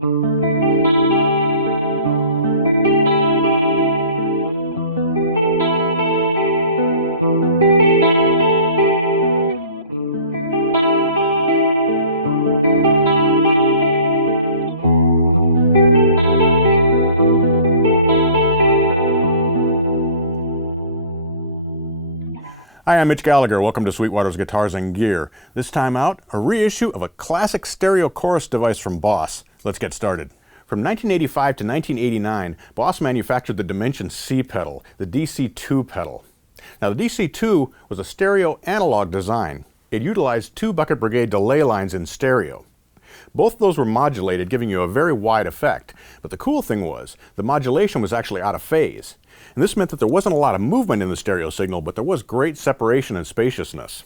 Hi, I'm Mitch Gallagher. Welcome to Sweetwater's Guitars and Gear. This time out, a reissue of a classic stereo chorus device from Boss. Let's get started. From 1985 to 1989, Boss manufactured the Dimension C pedal, the DC-2 pedal. Now, the DC-2 was a stereo analog design. It utilized 2 Bucket Brigade delay lines in stereo. Both of those were modulated, giving you a very wide effect. But the cool thing was, the modulation was actually out of phase. And this meant that there wasn't a lot of movement in the stereo signal, but there was great separation and spaciousness.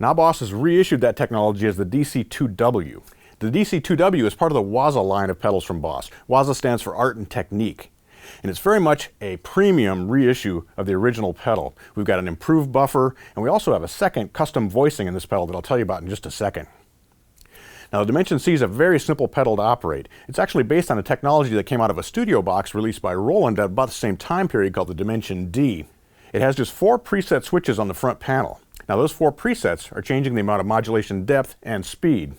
Now Boss has reissued that technology as the DC-2w. The DC-2w is part of the Waza line of pedals from Boss. Waza stands for Art and Technique. And it's very much a premium reissue of the original pedal. We've got an improved buffer, and we also have a second custom voicing in this pedal that I'll tell you about in just a second. Now, the Dimension C is a very simple pedal to operate. It's actually based on a technology that came out of a studio box released by Roland at about the same time period called the Dimension D. It has just 4 preset switches on the front panel. Now, those 4 presets are changing the amount of modulation depth and speed.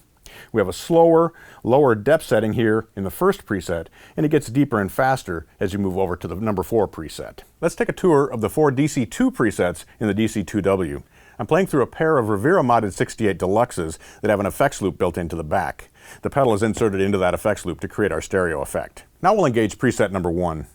We have a slower, lower depth setting here in the first preset, and it gets deeper and faster as you move over to the number 4 preset. Let's take a tour of the 4 DC-2 presets in the DC-2w. I'm playing through a pair of Rivera modded 68 Deluxes that have an effects loop built into the back. The pedal is inserted into that effects loop to create our stereo effect. Now we'll engage preset number 1.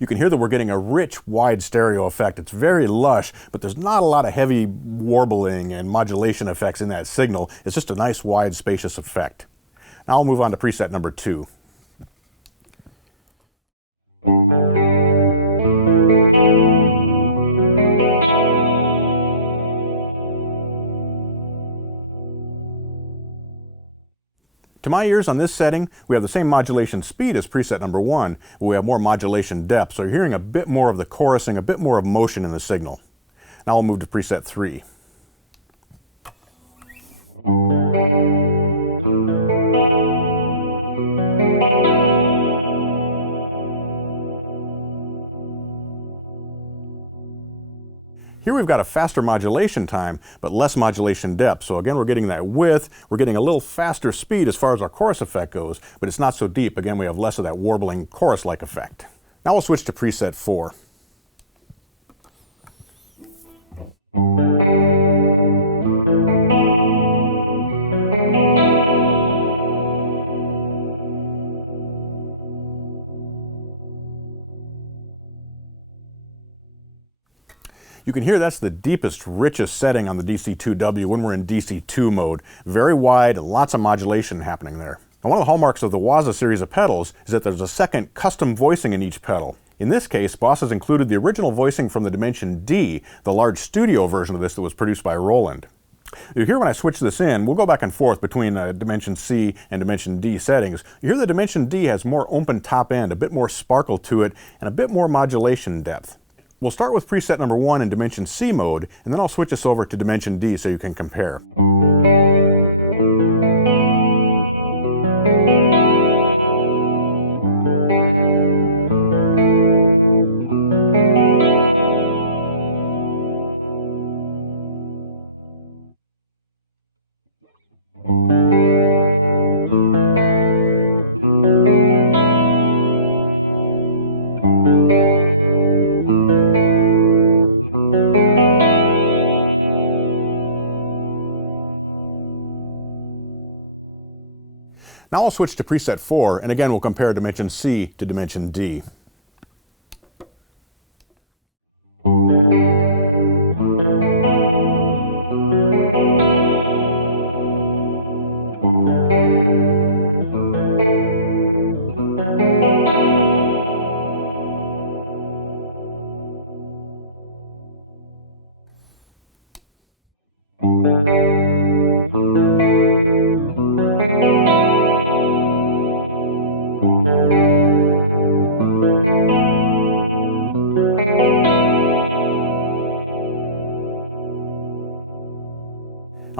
You can hear that we're getting a rich, wide stereo effect. It's very lush, but there's not a lot of heavy warbling and modulation effects in that signal. It's just a nice, wide, spacious effect. Now I'll move on to preset number 2. To my ears, on this setting, we have the same modulation speed as preset number 1, but we have more modulation depth, so you're hearing a bit more of the chorusing, a bit more of motion in the signal. Now we'll move to preset 3. Here we've got a faster modulation time, but less modulation depth. So again, we're getting that width, we're getting a little faster speed as far as our chorus effect goes, but it's not so deep. Again, we have less of that warbling chorus-like effect. Now we'll switch to preset 4. You can hear that's the deepest, richest setting on the DC-2w when we're in DC-2 mode. Very wide, lots of modulation happening there. Now, one of the hallmarks of the Waza series of pedals is that there's a second custom voicing in each pedal. In this case, Boss has included the original voicing from the Dimension D, the large studio version of this that was produced by Roland. You hear when I switch this in, we'll go back and forth between Dimension C and Dimension D settings. You hear the Dimension D has more open top end, a bit more sparkle to it, and a bit more modulation depth. We'll start with preset number 1 in Dimension C mode, and then I'll switch us over to Dimension D so you can compare. Now I'll switch to preset 4, and again we'll compare Dimension C to Dimension D.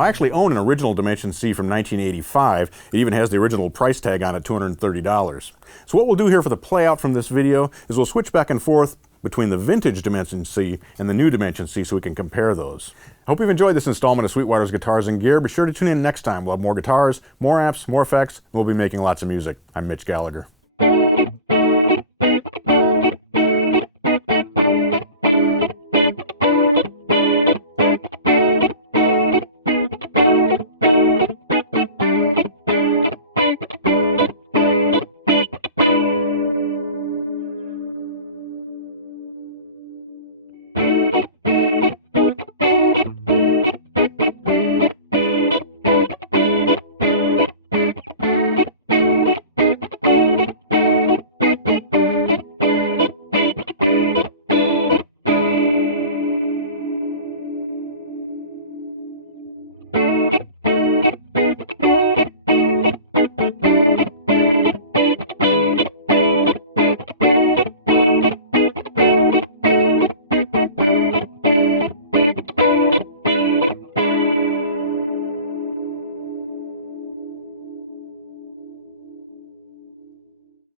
I actually own an original Dimension C from 1985. It even has the original price tag on it, $230. So what we'll do here for the playout from this video is we'll switch back and forth between the vintage Dimension C and the new Dimension C so we can compare those. I hope you've enjoyed this installment of Sweetwater's Guitars and Gear. Be sure to tune in next time. We'll have more guitars, more amps, more effects, and we'll be making lots of music. I'm Mitch Gallagher.